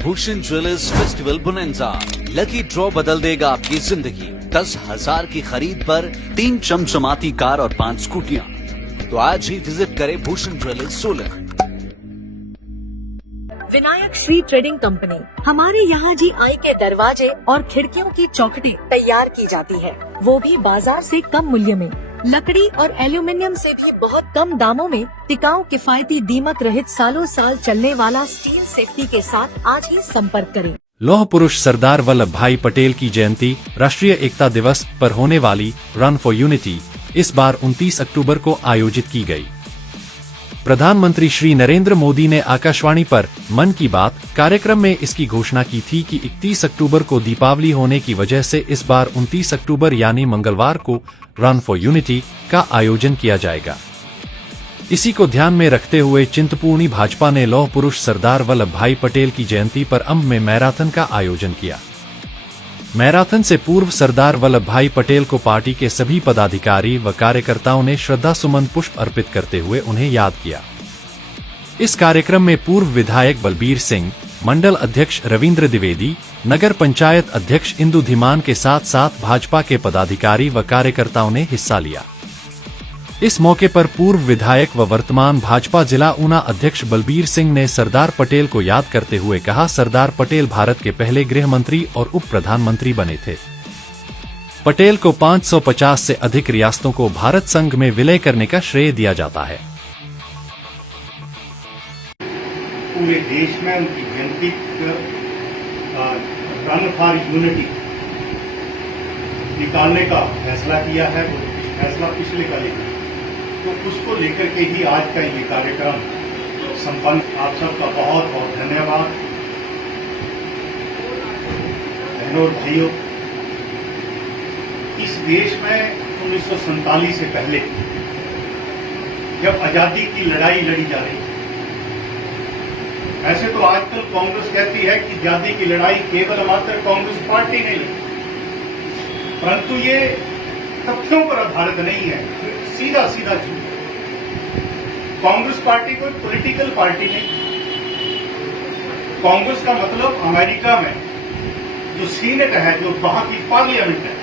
Bhushan jewellers festival bonanza. Lucky draw बदल देगा आपकी जिंदगी। 10,000 की खरीद पर 3 चमचमाती कार और 5 स्कूटियां। तो आज ही विजिट करें Bhushan jewellers Solan. Vinayak Shri trading company. हमारे यहाँ GI के दरवाजे और खिड़कियों की चौखटें तैयार की जाती है, वो भी बाजार से कम मूल्य में। लकड़ी और एल्यूमिनियम से भी बहुत कम दामों में टिकाऊ, किफायती, दीमक रहित, सालों साल चलने वाला स्टील सेफ्टी के साथ आज ही संपर्क करें। लौह पुरुष सरदार वल्लभ भाई पटेल की जयंती राष्ट्रीय एकता दिवस पर होने वाली रन फॉर यूनिटी इस बार 29 अक्टूबर को आयोजित की गई। प्रधानमंत्री श्री नरेंद्र मोदी ने आकाशवाणी पर मन की बात कार्यक्रम में इसकी घोषणा की थी कि 31 अक्टूबर को दीपावली होने की वजह से इस बार 29 अक्टूबर यानी मंगलवार को रन फॉर यूनिटी का आयोजन किया जाएगा। इसी को ध्यान में रखते हुए चिंतपूर्णी भाजपा ने लौह पुरुष सरदार वल्लभ भाई पटेल की जयंती पर अंब में मैराथन का आयोजन किया। मैराथन से पूर्व सरदार वल्लभ भाई पटेल को पार्टी के सभी पदाधिकारी व कार्यकर्ताओं ने श्रद्धा सुमन पुष्प अर्पित करते हुए उन्हें याद किया। इस कार्यक्रम में पूर्व विधायक बलबीर सिंह, मंडल अध्यक्ष रविंद्र द्विवेदी, नगर पंचायत अध्यक्ष इंदु धीमान के साथ साथ भाजपा के पदाधिकारी व कार्यकर्ताओं ने हिस्सा लिया। इस मौके पर पूर्व विधायक व वर्तमान भाजपा जिला ऊना अध्यक्ष बलबीर सिंह ने सरदार पटेल को याद करते हुए कहा, सरदार पटेल भारत के पहले गृह मंत्री और उप प्रधानमंत्री बने थे। पटेल को 550 से अधिक रियासतों को भारत संघ में विलय करने का श्रेय दिया जाता है। पूरे देश में उनकी जयंती रन फॉर यूनिटी निकालने का फैसला किया है। फैसला पिछले का लेकर, तो उसको लेकर के ही आज का ये कार्यक्रम संपन्न। आप सबका बहुत बहुत धन्यवाद। बहनों और भाइयों, इस देश में 1947 से पहले जब आजादी की लड़ाई लड़ी जा रही थी, ऐसे तो आजकल कांग्रेस कहती है कि आजादी की लड़ाई केवल मात्र कांग्रेस पार्टी ने लड़ी, परंतु ये तथ्यों पर आधारित नहीं है, सीधा सीधा झूठ। कांग्रेस पार्टी कोई पॉलिटिकल पार्टी नहीं। कांग्रेस का मतलब अमेरिका में जो सीनेट है, जो वहां की पार्लियामेंट है,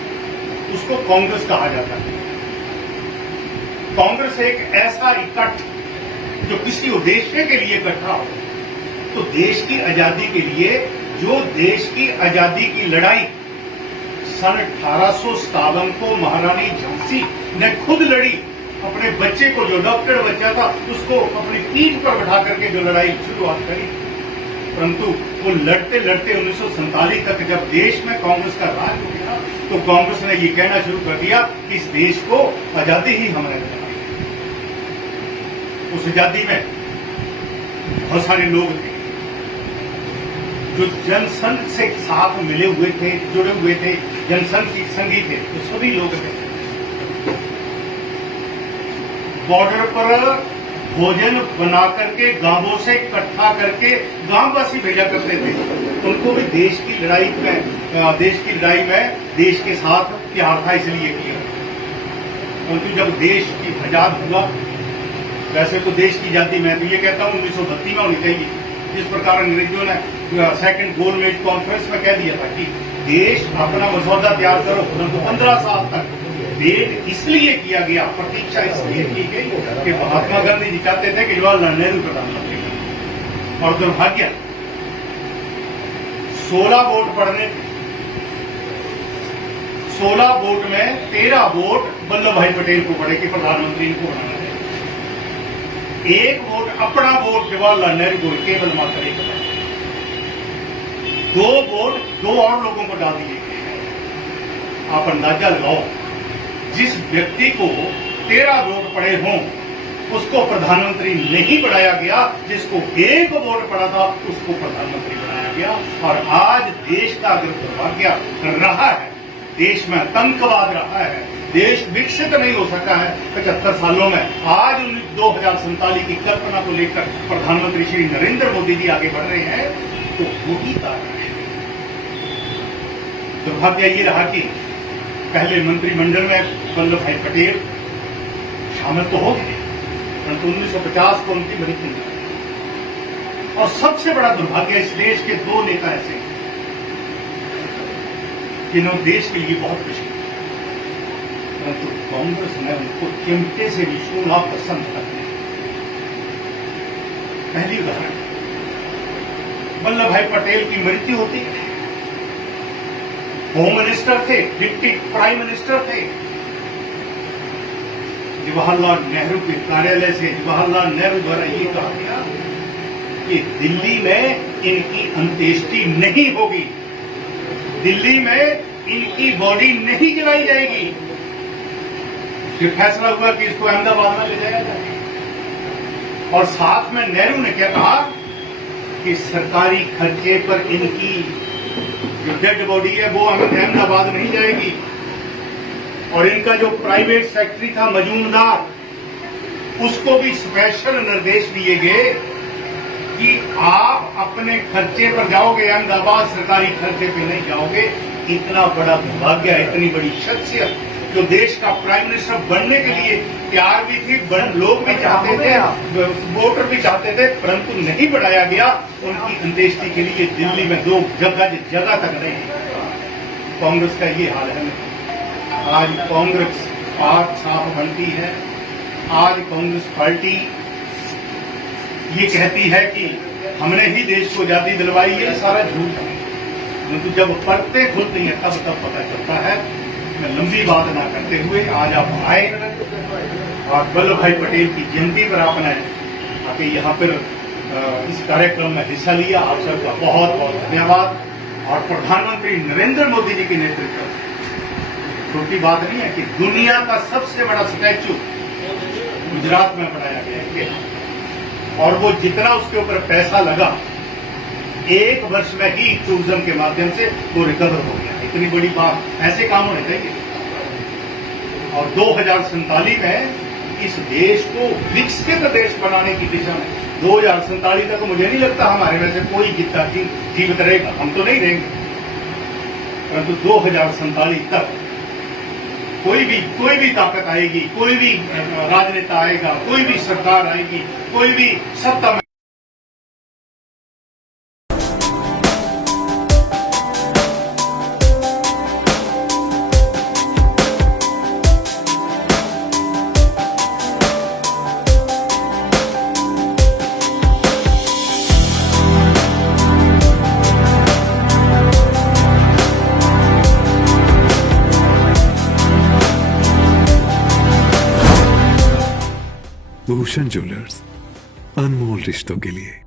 उसको कांग्रेस कहा जाता है। कांग्रेस एक ऐसा इकट्ठ जो किसी उद्देश्य के लिए इकट्ठा हो, तो देश की आजादी के लिए, जो देश की आजादी की लड़ाई सन 1857 को महारानी झांसी ने खुद लड़ी, अपने बच्चे को, जो डॉक्टर बच्चा था, उसको अपनी पीठ पर बैठा करके जो लड़ाई शुरुआत करी, परंतु वो लड़ते लड़ते 1947 तक जब देश में कांग्रेस का राज हो गया, तो कांग्रेस ने ये कहना शुरू कर दिया कि इस देश को आजादी ही हमने दिलाई। उस आजादी में बहुत सारे लोग थे जो जनसंघ से साथ मिले हुए थे, जुड़े हुए थे, जनसंघ की संगी थे, तो सभी लोग थे। बॉर्डर पर भोजन बना करके गांवों से इकट्ठा करके गांववासी भेजा करते थे। उनको भी देश की लड़ाई में देश के साथ प्यार था, इसलिए किया। परंतु जब देश की आजाद हुआ, वैसे तो देश की आजादी मैं तो ये कहता हूं 1932 में होनी चाहिए, जिस प्रकार अंग्रेजों ने सेकंड गोलमेज कॉन्फ्रेंस में कह दिया था कि देश अपना मसौदा तैयार करो, परंतु 15 साल तक वेट इसलिए किया गया, प्रतीक्षा इसलिए की गई कि महात्मा गांधी जी चाहते थे कि जवाहरलाल नेहरू प्रधानमंत्री बने। और दुर्भाग्य 16 वोट पड़ने थे, 16 वोट में 13 वोट वल्लभ भाई पटेल को पड़े कि प्रधानमंत्री को बनाना है। एक वोट, अपना वोट जवाहरलाल नेहरू को केवल मात्र एक, 2 वोट 2 और लोगों को डाल दिए गए। आप अंदाजा लगाओ, जिस व्यक्ति को 13 वोट पड़े हों उसको प्रधानमंत्री नहीं बनाया गया, जिसको 1 वोट पड़ा था उसको प्रधानमंत्री बनाया गया। और आज देश का अगर दुर्भाग्य रहा है, देश में आतंकवाद रहा है, देश विकसित नहीं हो सका है 75 सालों में, आज 2047 की कल्पना को लेकर प्रधानमंत्री श्री नरेंद्र मोदी जी आगे बढ़ रहे हैं, तो वही कारण है। दुर्भाग्य ये रहा कि पहले मंत्रिमंडल में वल्लभ भाई पटेल शामिल तो हो गए, परंतु 1950 को उनकी मृत्यु हुई। और सबसे बड़ा दुर्भाग्य इस देश के दो नेता ऐसे हैं जिन्होंने देश के लिए बहुत कुछ किया, परंतु कांग्रेस ने उनको चिमटे से भी छूना पसंद करते हैं। पहली उदाहरण, वल्लभ भाई पटेल की मृत्यु होती है, होम मिनिस्टर थे, डिप्टी प्राइम मिनिस्टर थे, जवाहरलाल नेहरू के कार्यालय से जवाहरलाल नेहरू द्वारा ये कहा गया कि दिल्ली में इनकी अंत्येष्टि नहीं होगी, दिल्ली में इनकी बॉडी नहीं जलाई जाएगी। फिर फैसला हुआ कि इसको अहमदाबाद में ले जाया जाए, और साथ में नेहरू ने क्या कहा कि सरकारी खर्चे पर इनकी जो डेड बॉडी है वो अहमदाबाद नहीं जाएगी। और इनका जो प्राइवेट सेक्रेटरी था मजूमदार, उसको भी स्पेशल निर्देश दिए गए कि आप अपने खर्चे पर जाओगे अहमदाबाद, सरकारी खर्चे पे नहीं जाओगे। इतना बड़ा दुर्भाग्य है, इतनी बड़ी शख्सियत जो देश का प्राइम मिनिस्टर बनने के लिए तैयार भी थी, लोग भी चाहते थे, वोटर भी चाहते थे, परंतु नहीं बढ़ाया गया। उनकी अंत्येष्टि के लिए दिल्ली में लोग जगह तक नहीं। कांग्रेस का ये हाल है। आज कांग्रेस पाक साफ बनती है। आज कांग्रेस पार्टी ये कहती है कि हमने ही देश को आजादी दिलवाई, ये सारा झूठ है। किंतु जब परतें खुलती हैं तब पता चलता है। मैं लंबी बात ना करते हुए आज आप आए और वल्लभ भाई पटेल की जयंती पर आपने आके यहाँ पर इस कार्यक्रम में हिस्सा लिया। आप सबका बहुत बहुत धन्यवाद। और प्रधानमंत्री नरेंद्र मोदी जी के नेतृत्व में छोटी बात नहीं है कि दुनिया का सबसे बड़ा स्टैच्यू गुजरात में बनाया गया है, और वो जितना उसके ऊपर पैसा लगा, 1 वर्ष में ही टूरिज्म के माध्यम से वो रिकवर हो गया। इतनी बड़ी बात, ऐसे काम होने चाहिए। और 2047 में इस देश को विकसित देश बनाने की दिशा में 2047 तक मुझे नहीं लगता हमारे में से कोई जीवित रहेगा, हम तो नहीं रहेंगे, परंतु 2047 तक कोई भी ताकत आएगी, कोई भी राजनेता आएगा, कोई भी सरकार आएगी, कोई भी सत्ता में भूषण ज्वेलर्स, अनमोल रिश्तों के लिए।